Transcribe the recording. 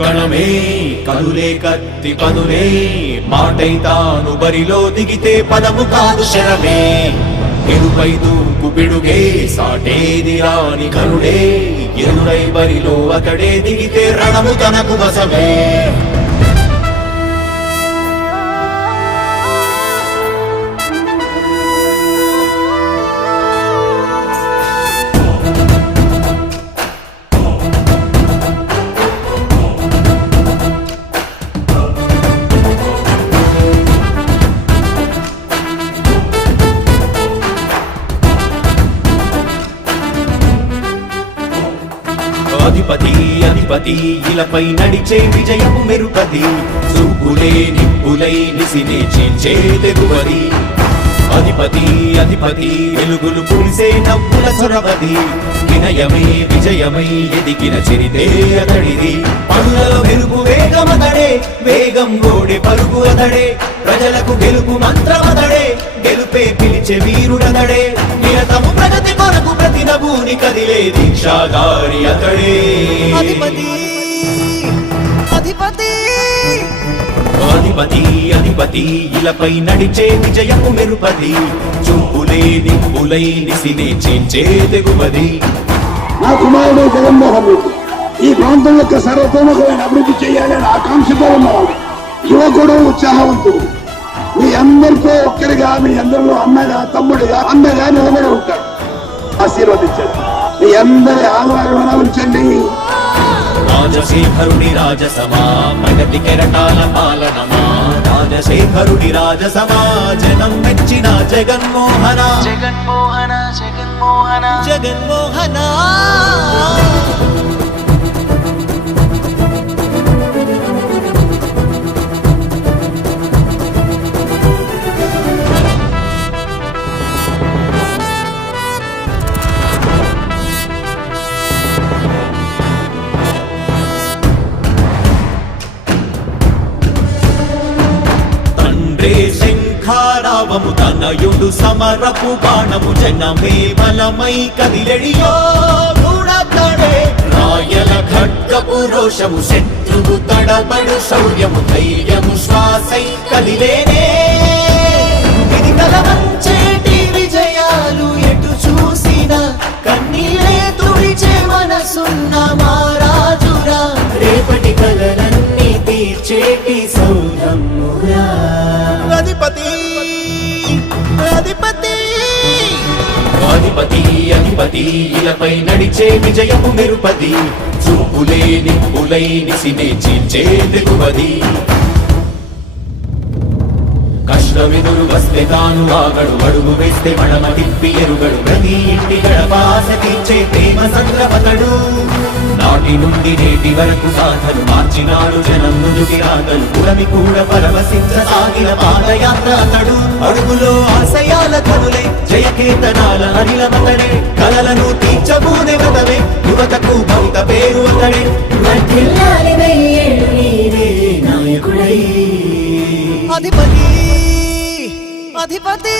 కణమే కనులే కత్తి పదులే మాటై తాను బరిలో దిగితే పదము కాదు శరమే ఎరుపై దూకు పిడుగే సాటేది రాని కరుడే ఎరుడై బరిలో అతడే దిగితే రణము తనకు వశమే అధిపతి అధిపతి ఇలపై నడిచే విజయము మెరుపది చూపులే నిప్పులై నిసినే చీల్చే తెగువది అధిపతి అధిపతి వెలుగులు పులిసే నవ్వుల చొరవది వినయమై విజయమై ఎదిగిన చరితే అతడిది పనులలో మెరుపు వేగమతడే వేగం ఓడే పరుగు అతడే ప్రజలకు గెలుపు మంత్రమతడే గెలుపే పిలిచే వీరుడతడే నిరతము ప్రగతి కొరకు ప్రతి నభూని కదిలే దీక్షాగారి అతడే అధిపతి అధిపతి అధిపతి అధిపతి ఇలపై నడిచే విజయము మెరుపది చూపులే నిప్పులై నిసినే చీల్చే తెగువది నా కుమారుడు జగన్మోహన్ రెడ్డి ఈ ప్రాంతం యొక్క సర్వతోముఖమైన అభివృద్ధి చేయాలని ఆకాంక్షతో ఉన్నవాడు యువకుడు ఉత్సాహవంతుడు మీ అందరితో ఒక్కరిగా మీ అందరిలో అన్నగా తమ్ముడిగా అన్నగా నిలబడి ఉంటాడు ఆశీర్వదించండి మీ అందరి ఆదరణ ఉంచండి రాజశేఖరుడి రాజసమా ప్రగతి కెరటాల పాలనమా రాజశేఖరుడి రాజసమా జనం మెచ్చిన జగన్మోహన జగన్మోహన జగన్మోహన జగన్మోహన శంఖారావము తనయుడు సమరపు బాణము జనమే బలమై కదిలెడియో గూడతడే రాయల ఖడ్గపు రోషము శత్రువు తడబడు శౌర్యము ధైర్యము శ్వాసై కదిలేనే ఇది కలవంచేటి విజయాలు ఎటు చూసిన కన్నీలే తుడిచే మనసున్న మారాజురా రేపటి కలలన్నీ తీర్చేటి సౌధమురా అధిపతి అధిపతి అధిపతి అధిపతి ఇలపై నడిచే విజయము మెరుపది చూపులే నిప్పులై నిసినే చీల్చే తెగువది కష్టమెదురు వస్తే తాను ఆగడు అడుగు వేస్తే మడమ తిప్పి ఎరుగడు ప్రతి ఇంటి గడపాస తీర్చే ప్రేమ సంద్రపతడు నాటి నుండి నేటి వరకు గాథలు మార్చినాడు జనం నుదుటి రాగలు పురమి కూడా పరవశించసాగిన పాదయాత్ర అతడు అడుగులో ఆశయాల కనులే జయకేతనాల అనిలమతడే కలలను తీర్చబూనే వ్రతమే యువతకు భవిత పేరు అతడే అధిపతి అధిపతి